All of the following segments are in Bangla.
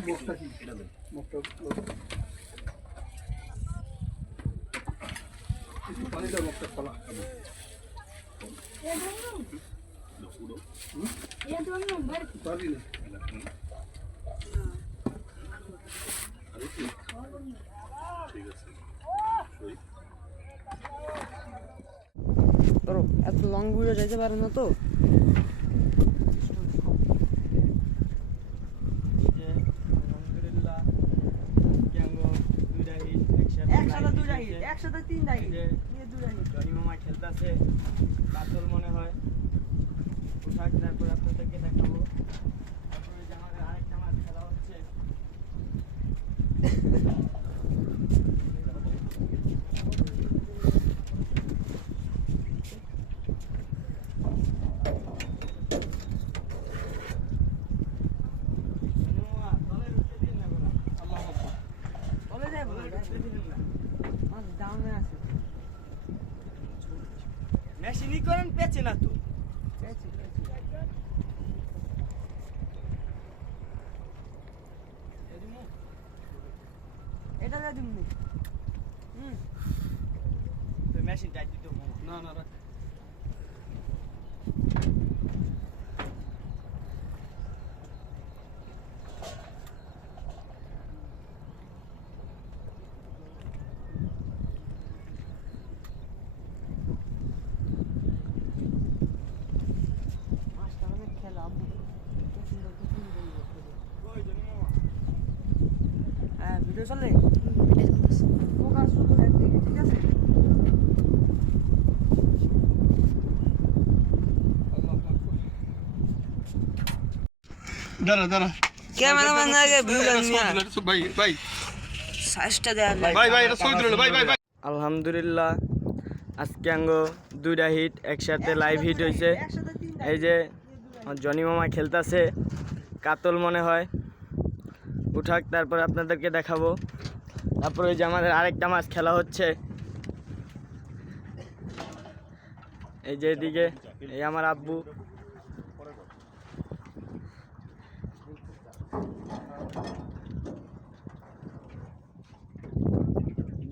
মুখটা কি এটা দেন মুখটা কিছু পানি দাও মুখটা খোলা ये दोनों भर পারি না ঠিক আছে তোর এত লং ভিডিও যাইতে পারে না তো একসাথে তিন দাই মামা খেলতেছে কাতল মনে হয় পোশাক তারপর আপনাদেরকে দেখাবো তারপরে যে আমাদের আরেকটা মাছ খেলা হচ্ছে মেশিনই করেন পেছে না তো এটা দিয়ে দিন মেশিন টাইট দিতে না না রাখ হ্যাঁ ভিডিও চলে ফোকাস শুধু একদিকে ঠিক আছে দাঁড়া দাঁড়া ক্যামেরাম্যান আগে ভিডিও নিয়া ভাই ভাই সাইজটা দেয়া লাগে ভাই ভাই এটা সই দিল ভাই ভাই ভাই আলহামদুলিল্লাহ আজকে আঙ্গ দুইটা হিট একসাথে লাইভ হিট হয়েছে এই যে জনি মামা খেলতেছে কাতল মনে হয় উঠাক তারপর আপনাদেরকে দেখাবো তারপরে ওই যে আমাদের আরেকটা মাছ খেলা হচ্ছে এই যে এদিকে এই আমার আব্বু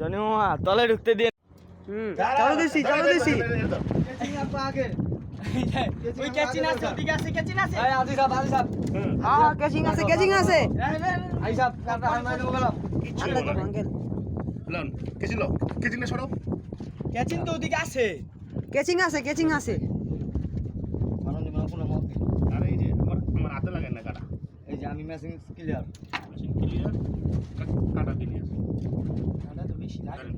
জনি মামা তলে ঢুকতে দিয়ে চালু দিছি ওই ক্যাচিং আছে ওদিকে আছে ক্যাচিং আছে হ্যাঁ ক্যাচিং আছে আই সাহেব কাটা হামাই দেবো গেলাম আল্লাহ তো আঙ্কেল লন কেজি না সরো ক্যাচিং তো ওদিকে আছে ক্যাচিং আছে মানন্দি মানে কোনো মত আরে এই যে আমার হাতে লাগে না কাটা এই যে আমি মেশিন ক্লিয়ার মেশিন ক্লিয়ার কাটা দিলি আছে কাটা তো বেশি লাগে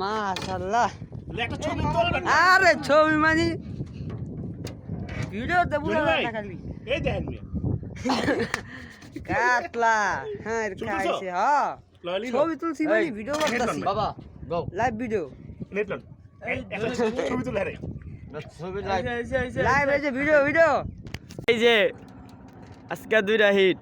মাশাআল্লাহ একটা ছবি তুলবেন আরে ছবি মানে ভিডিওতে বুঝা না খালি এই দেখেন মিয়া কাটলা হ্যাঁ খাইছে হ্যাঁ ললি ছবি তুলছি মানে ভিডিও করতেছি বাবা গো লাইভ ভিডিও নেটলন একটা ছবি তুলে রে ছবি লাইভ লাইভ এই যে ভিডিও এই যে আজকে দুইটা হিট